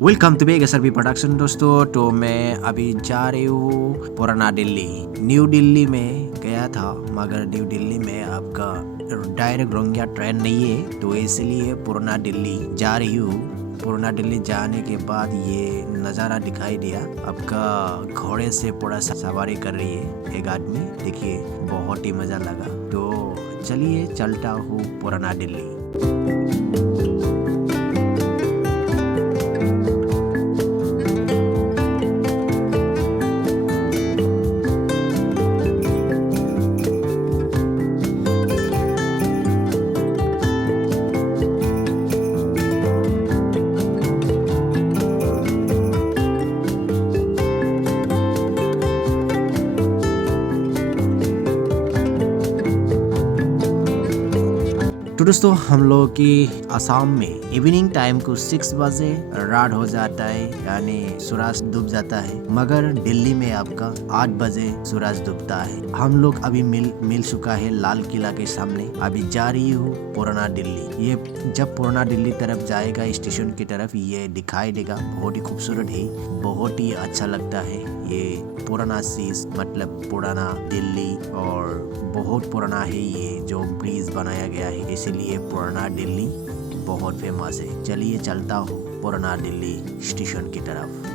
Welcome to बेग SRB production दोस्तों। तो मैं अभी जा रही हूँ पुराना दिल्ली। न्यू दिल्ली में गया था मगर न्यू दिल्ली में आपका डायरेक्ट रोंगिया ट्रेन नहीं है, तो इसलिए पुराना दिल्ली जा रही हूँ। पुराना दिल्ली जाने के बाद ये नज़ारा दिखाई दिया। आपका घोड़े से पूरा सवारी कर रही है एक आदमी, देखिए बहुत ही मज़ा लगा। तो चलिए चलता हूँ पुराना दिल्ली। तो दोस्तों हम लोग की आसाम में इवनिंग टाइम को 6 बजे रात हो जाता है, यानी सूरज डूब जाता है। मगर दिल्ली में आपका 8 बजे सूरज डूबता है। हम लोग अभी मिल चुका है लाल किला के सामने। अभी जा रही हूँ पुराना दिल्ली। ये जब पुराना दिल्ली तरफ जाएगा स्टेशन की तरफ, ये दिखाई देगा। बहुत ही खूबसूरत है, बहुत ही अच्छा लगता है। ये पुराना चीज मतलब पुराना दिल्ली, और बहुत पुराना है ये जो ब्रिज बनाया गया है, इसीलिए पुराना दिल्ली बहुत फेमस है। चलिए चलता हूँ पुराना दिल्ली स्टेशन की तरफ।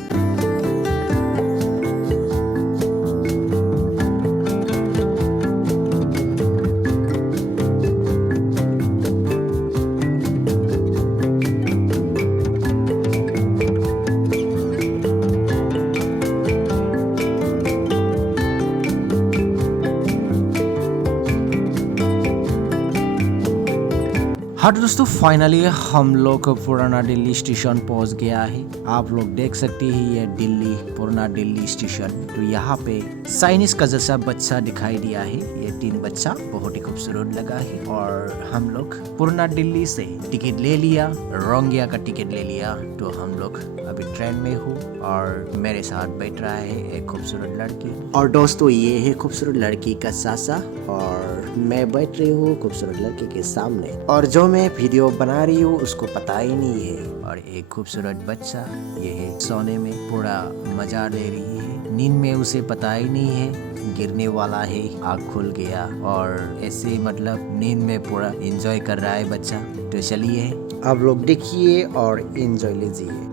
हाँ तो दोस्तों फाइनली हम लोग पुराना दिल्ली स्टेशन पहुंच गया है। आप लोग देख सकते हैं ये दिल्ली पुराना दिल्ली स्टेशन। तो यहाँ पे चाइनीज का जैसा बच्चा दिखाई दिया है, ये 3 बच्चा बहुत ही खूबसूरत लगा है। और हम लोग पुराना दिल्ली से टिकट ले लिया, रोंगिया का टिकट ले लिया। तो हम लोग अभी ट्रेन में हूँ और मेरे साथ बैठ रहा है एक खूबसूरत लड़की। और दोस्तों ये है खूबसूरत लड़की का चाचा, और मैं बैठ रही हूँ खूबसूरत लड़की के सामने। और जो मैं वीडियो बना रही हूँ उसको पता ही नहीं है। और एक खूबसूरत बच्चा ये है सोने में पूरा मजा ले रही है। नींद में उसे पता ही नहीं है गिरने वाला है, आँख खुल गया और ऐसे मतलब नींद में पूरा एंजॉय कर रहा है बच्चा। तो चलिए आप लोग देखिए और एंजॉय लीजिए।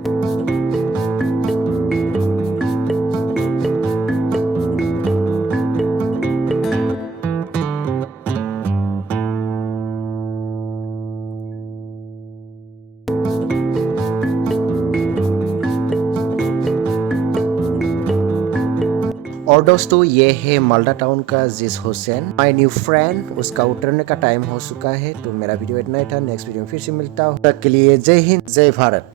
और दोस्तों ये है माल्दा टाउन का जिस हुसैन, माय न्यू फ्रेंड। उसका उतरने का टाइम हो चुका है। तो मेरा वीडियो इतना ही था। नेक्स्ट वीडियो में फिर से मिलता हूँ। तब तक के लिए जय हिंद, जय भारत।